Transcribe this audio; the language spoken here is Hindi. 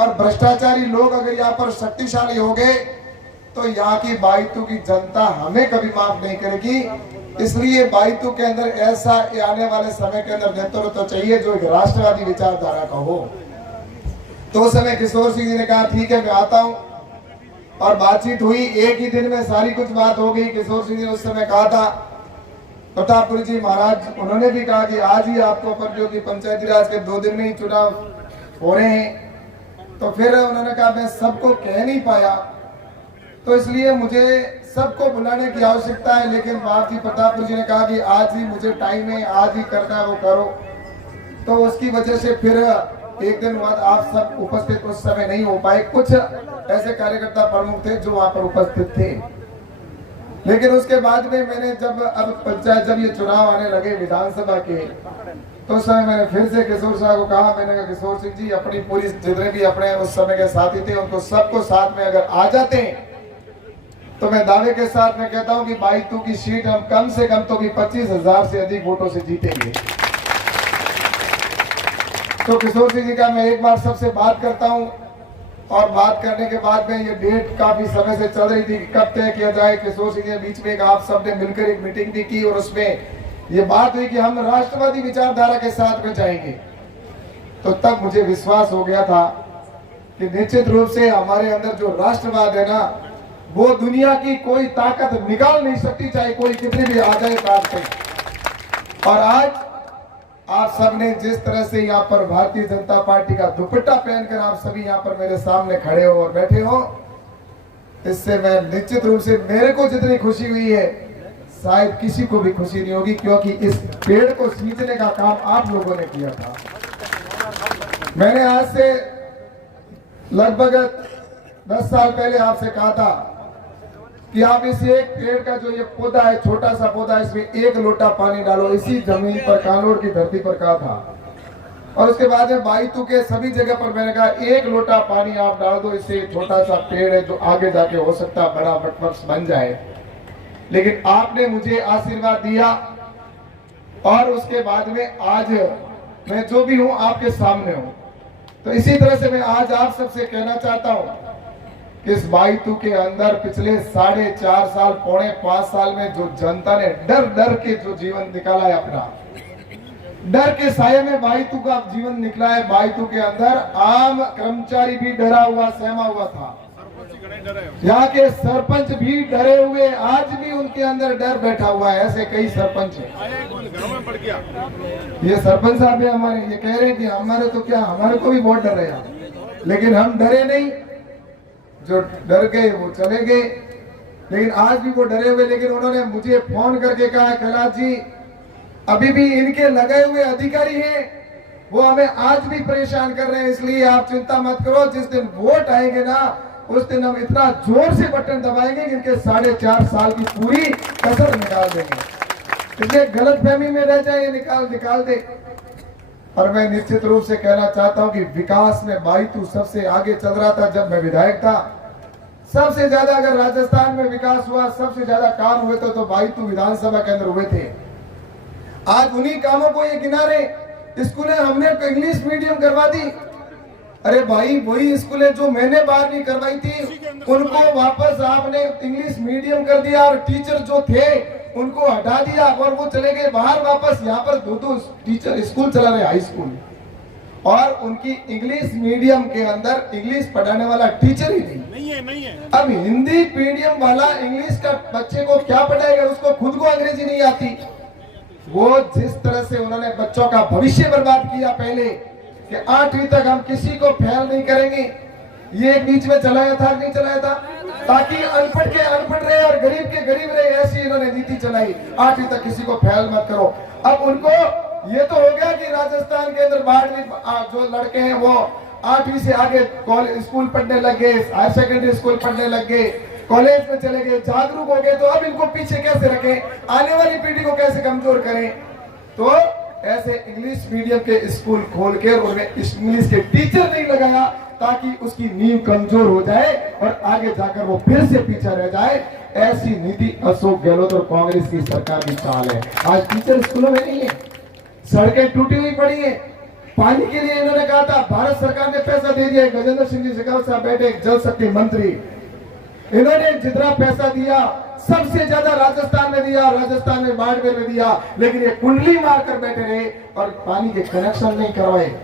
और भ्रष्टाचारी लोग अगर यहाँ पर शक्तिशाली हो गए तो यहाँ की बाईतू की जनता हमें कभी माफ नहीं करेगी। इसलिए बाईतू के अंदर ऐसा आने वाले समय के अंदर नेतृत्व तो चाहिए जो एक राष्ट्रवादी विचारधारा का हो। तो उस समय किशोर सिंह जी ने कहा ठीक है मैं आता हूँ, और बातचीत हुई। एक ही दिन में सारी कुछ बात हो गई। किशोर सिंह जी ने उस समय कहा था प्रतापपुरी जी महाराज, उन्होंने भी कहा कि आज ही आपको पर जो कि पंचायती राज के 2 दिन में ही चुनाव हो रहे हैं। तो फिर उन्होंने कहा मैं सबको कह नहीं पाया, तो इसलिए मुझे सबको बुलाने की आवश्यकता है, लेकिन बाप जी प्रतापपुरी जी ने कहा कि आज ही मुझे टाइम है, आज ही करना है वो करो। तो उसकी वजह से फिर एक दिन बाद आप सब उपस्थित उस समय नहीं हो पाए। कुछ ऐसे कार्यकर्ता प्रमुख थे जो वहां पर उपस्थित थे, लेकिन उसके बाद में मैंने जब जब ये चुनाव आने लगे विधानसभा के, तो उस समय मैंने फिर से किशोर साहब को कहा, मैंने कहा किशोर सिंह जी अपनी पूरी जितने भी अपने उस समय के साथी थे उनको सबको साथ में अगर आ जाते हैं तो मैं दावे के साथ में कहता हूं कि बाईतू की सीट हम कम से कम तो भी 25,000 से अधिक वोटों से जीतेंगे। तो किशोर सिंह जी का मैं एक बार सबसे बात करता हूं, और बात करने के बाद में ये डेट काफी समय से चल रही थी कि कब तय किया जाए। किशोर सिंह के बीच में एक आप सबने मिलकर एक मीटिंग भी की और उसमें ये बात हुई कि हम राष्ट्रवादी विचारधारा के साथ में जाएंगे। तो तब मुझे विश्वास हो गया था कि निश्चित रूप से हमारे अंदर जो राष्ट्रवाद है ना, वो दुनिया की कोई ताकत निकाल नहीं सकती, चाहे कोई कितनी भी आ जाए ताकत। और आज आप सबने जिस तरह से यहाँ पर भारतीय जनता पार्टी का दुपट्टा पहनकर आप सभी यहाँ पर मेरे सामने खड़े हो और बैठे हो, इससे मैं निश्चित रूप से मेरे को जितनी खुशी हुई है शायद किसी को भी खुशी नहीं होगी, क्योंकि इस पेड़ को सींचने का काम आप लोगों ने किया था। मैंने आज से लगभग 10 साल पहले आपसे कहा था कि आप इस एक पेड़ का जो ये पौधा है, छोटा सा पौधा, इसमें 1 लोटा पानी डालो, इसी जमीन पर कानोर की धरती पर कहा था। और उसके बाद में बाईतू के सभी जगह पर मैंने कहा 1 लोटा पानी आप डाल दो, इससे छोटा सा पेड़ है जो आगे जाके हो सकता बड़ा वटवृक्ष बन जाए। लेकिन आपने मुझे आशीर्वाद दिया, और उसके बाद में आज मैं जो भी हूं आपके सामने हूं। तो इसी तरह से मैं आज आप सबसे कहना चाहता हूं, इस बाईतू के अंदर पिछले 4.5 साल, पौने 5 साल में जो जनता ने डर डर के जो जीवन निकाला है अपना, डर के साये में बाईतू का जीवन निकला है। बाईतू के अंदर आम कर्मचारी भी डरा हुआ, सहमा हुआ था। यहाँ के सरपंच भी डरे हुए, आज भी उनके अंदर डर बैठा हुआ है। ऐसे कई सरपंच हैं। ये सरपंच साहब है हमारे, ये कह रहे हैं कि हमारे तो क्या, हमारे को भी बहुत डर है, लेकिन हम डरे नहीं। जो डर गए वो चले गए, लेकिन आज भी वो डरे हुए। लेकिन उन्होंने मुझे फोन करके कहा कैलाश जी अभी भी इनके लगे हुए अधिकारी हैं, वो हमें आज भी परेशान कर रहे हैं, इसलिए आप चिंता मत करो, जिस दिन वोट आएंगे ना उस दिन हम इतना जोर से बटन दबाएंगे कि इनके 4.5 साल की पूरी कसर निकाल देंगे। इसलिए गलतफहमी में रह जाए, निकाल दे। और मैं निश्चित रूप से कहना चाहता हूं कि विकास में बाईतू सबसे आगे चल रहा था। जब मैं विधायक था सबसे ज्यादा अगर राजस्थान में विकास हुआ, सबसे ज्यादा काम हुए तो बाईतू विधानसभा के अंदर हुए थे। आज उन्हीं कामों को ये गिना रहे। स्कूलें हमने इंग्लिश मीडियम करवा दी। अरे भाई, वही स्कूलें जो मैंने 12वीं करवाई थी उनको वापस आपने इंग्लिश मीडियम कर दिया, और टीचर जो थे उनको हटा दिया और वो चले गए बाहर वापस। यहाँ पर 2 टीचर स्कूल चला रहे, हाई स्कूल, और उनकी इंग्लिश मीडियम के अंदर इंग्लिश पढ़ाने वाला टीचर ही नहीं है। अब हिंदी मीडियम वाला इंग्लिश का बच्चे को क्या पढ़ाएगा, उसको खुद को अंग्रेजी नहीं आती। वो जिस तरह से उन्होंने बच्चों का भविष्य बर्बाद किया पहले कि 8वीं तक हम किसी को फेल नहीं करेंगे, ये एक बीच में चलाया था, नहीं चलाया था, ताकि अनपढ़ के अनपढ़ रहे और गरीब के गरीब रहे, ऐसी इन्होंने नीति चलाई। 8वीं तक किसी को फेल मत करो। अब उनको ये तो हो गया कि राजस्थान के अंदर 12वीं जो लड़के हैं वो 8वीं से आगे स्कूल पढ़ने लग गए, हायर सेकेंडरी स्कूल पढ़ने लग गए, कॉलेज में चले गए, जागरूक हो गए। तो अब इनको पीछे कैसे रखें, आने वाली पीढ़ी को कैसे कमजोर करें? तो ऐसे इंग्लिश मीडियम के स्कूल खोल के उनमें इंग्लिश के टीचर नहीं लगाया ताकि उसकी नींव कमजोर हो जाए और आगे जाकर वो फिर से पीछे रह जाए। ऐसी नीति अशोक गहलोत और कांग्रेस की सरकार की चाल है। आज टीचर स्कूलों में नहीं है, सड़कें टूटी हुई पड़ी है, पानी के लिए इन्होंने कहा था, भारत सरकार ने पैसा दे दिया। गजेंद्र सिंह जी शेखावत साहब बैठे, जल शक्ति मंत्री, इन्होंने जितना पैसा दिया सबसे ज्यादा राजस्थान में दिया, राजस्थान में बाड़मेर में दिया, लेकिन ये कुंडली मारकर बैठे रहे और पानी के कनेक्शन नहीं करवाए।